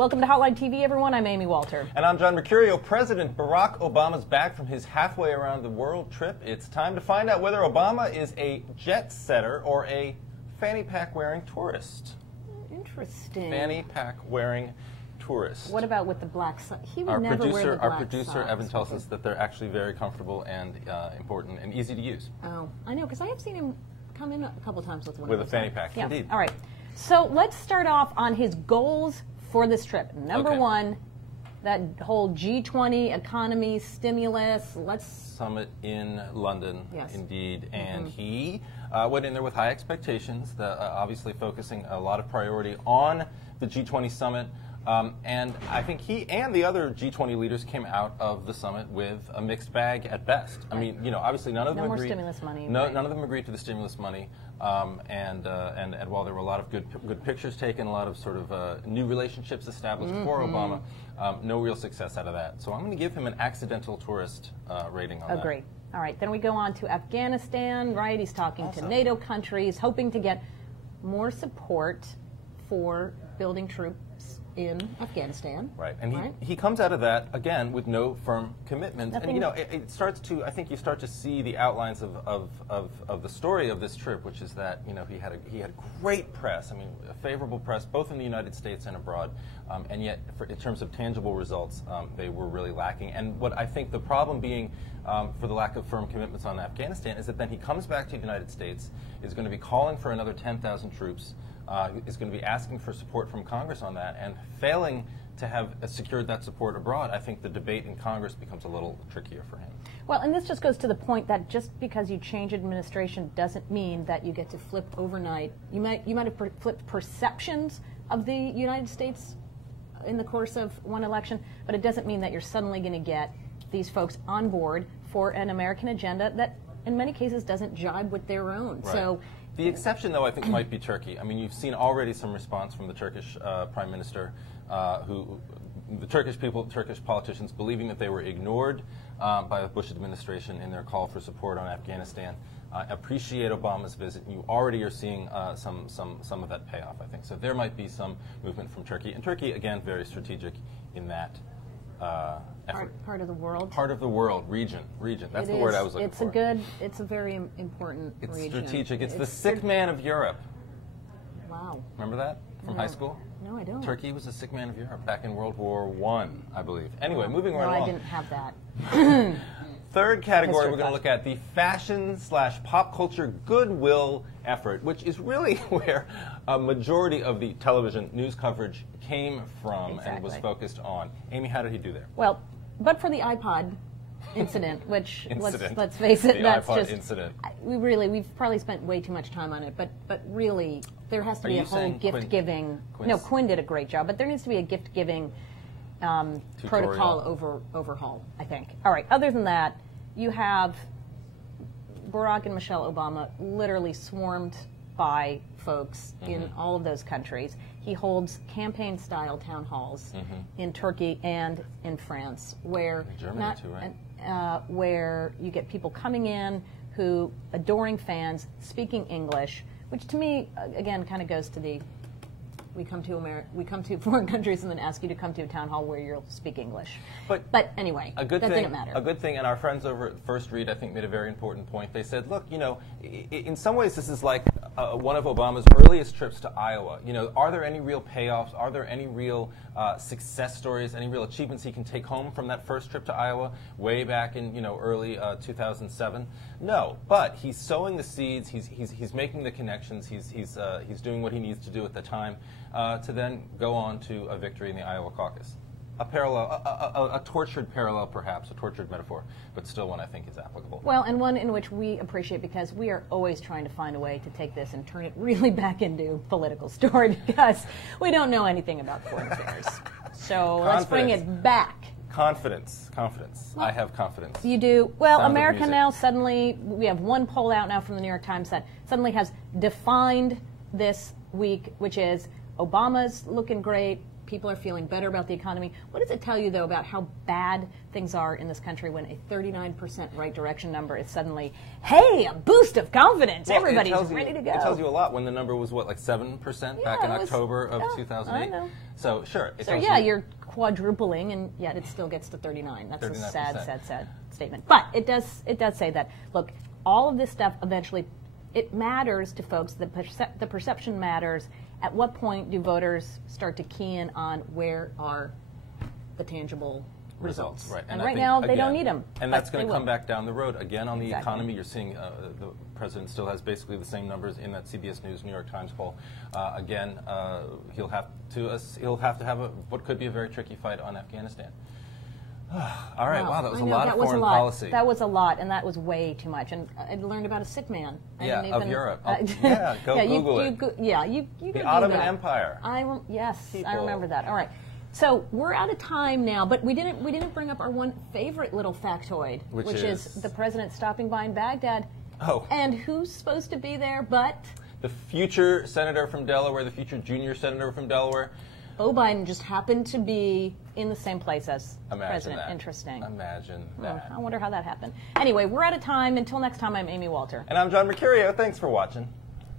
Welcome to Hotline TV, everyone. I'm Amy Walter. And I'm John Mercurio. President Barack Obama's back from his halfway around the world trip. It's time to find out whether Obama is a jet setter or a fanny pack wearing tourist. Interesting. Fanny pack wearing tourist. What about with the black socks? He would never wear the black Our producer, socks. Evan, tells us that they're actually very comfortable and important and easy to use. Oh, I know, because I have seen him come in a couple times with one With of a those fanny on. pack, yeah. indeed. All right. So let's start off on his goals for this trip. Number one, that whole G20 economy stimulus. Summit in London, yes. Indeed. And he went in there with high expectations, obviously focusing a lot of priority on the G20 summit. And I think he and the other G20 leaders came out of the summit with a mixed bag at best. I mean, you know, obviously none of them agreed. No more stimulus money. None of them agreed to the stimulus money. And while there were a lot of good pictures taken, a lot of sort of new relationships established for Obama, no real success out of that. So I'm going to give him an accidental tourist rating on that. Agree. All right. Then we go on to Afghanistan, right? He's talking to NATO countries, hoping to get more support for building troops in Afghanistan. Right, and he comes out of that, again, with no firm commitment. Nothing. And, you know, it starts to, I think you start to see the outlines of the story of this trip, which is that, you know, he had great press, I mean, favorable press, both in the United States and abroad, and yet, in terms of tangible results, they were really lacking. And what I think the problem being for the lack of firm commitments on Afghanistan is that then he comes back to the United States, is going to be calling for another 10,000 troops, is going to be asking for support from Congress on that, and failing to have secured that support abroad, I think the debate in Congress becomes a little trickier for him. Well, and this just goes to the point that just because you change administration doesn't mean that you get to flip overnight. You might have flipped perceptions of the United States in the course of one election, but it doesn't mean that you're suddenly going to get these folks on board for an American agenda that, in many cases, doesn't jibe with their own. Right. So. The exception, though, I think might be Turkey. I mean, you've seen already some response from the Turkish Prime Minister, the Turkish politicians believing that they were ignored by the Bush administration in their call for support on Afghanistan. Appreciate Obama's visit. You already are seeing some of that payoff, I think. So there might be some movement from Turkey. And Turkey, again, very strategic in that effort. Part of the world? Part of the world, region. That's the word I was looking for. It's a very important region. It's strategic. It's the sick man of Europe. Wow. Remember that from high school? No, I don't. Turkey was the sick man of Europe back in World War I believe. Anyway, moving right along. I didn't have that. Third category, we're going to look at the fashion/pop culture goodwill effort, which is really where a majority of the television news coverage came from and was focused on. Amy, how did he do there? Well, but for the iPod incident, which let's face it, that's iPod just incident. We've probably spent way too much time on it, but really there has to be a whole gift giving. No, Quinn did a great job, but there needs to be a gift giving protocol overhaul, I think. All right. Other than that, you have Barack and Michelle Obama literally swarmed by folks in all of those countries. He holds campaign-style town halls in Turkey and in France, where Germany too, right? Where you get people coming in who adoring fans speaking English, which to me again kind of goes to the we come to foreign countries and then ask you to come to a town hall where you'll speak English. But anyway, that didn't matter. A good thing, and our friends over at First Read, I think, made a very important point. They said, look, you know, in some ways this is like one of Obama's earliest trips to Iowa. You know, are there any real payoffs? Are there any real success stories, any real achievements he can take home from that first trip to Iowa way back in, you know, early 2007? No, but he's sowing the seeds. He's making the connections. He's doing what he needs to do at the time to then go on to a victory in the Iowa caucus. A parallel, a tortured parallel, perhaps, a tortured metaphor, but still one I think is applicable. Well, and one in which we appreciate because we are always trying to find a way to take this and turn it really back into political story because we don't know anything about foreign affairs. So let's bring it back. Confidence. Well, I have confidence. You do. Well, America now suddenly, we have one poll out now from the New York Times that suddenly has defined this week, which is Obama's looking great, people are feeling better about the economy. What does it tell you, though, about how bad things are in this country when a 39% right direction number is suddenly, hey, a boost of confidence, well, everybody's ready to go? It tells you a lot when the number was, what, like 7% back in October of 2008? I know. So, sure. So, yeah, you're quadrupling, and yet it still gets to 39. That's 39%. A sad statement. But it does say that, look, all of this stuff eventually, it matters to folks. The perception matters. At what point do voters start to key in on where are the tangible results? Right. And right now, they don't need them. And that's going to come back down the road. Again, on the economy, you're seeing the president still has basically the same numbers in that CBS News, New York Times poll. Again, he'll have to have what could be a very tricky fight on Afghanistan. All right, wow, that was a lot of foreign policy. That was a lot, and that was way too much. And I learned about a sick man. Of Europe. Google it. You the Ottoman Empire. Yes, I remember that. All right. So we're out of time now, but we didn't bring up our one favorite little factoid, which is the president stopping by in Baghdad. Oh. And who's supposed to be there but? The future senator from Delaware, the future junior senator from Delaware. Beau Biden just happened to be in the same place as the Imagine president. that. Interesting. Imagine that. I wonder how that happened. Anyway, we're out of time. Until next time, I'm Amy Walter. And I'm John Mercurio. Thanks for watching.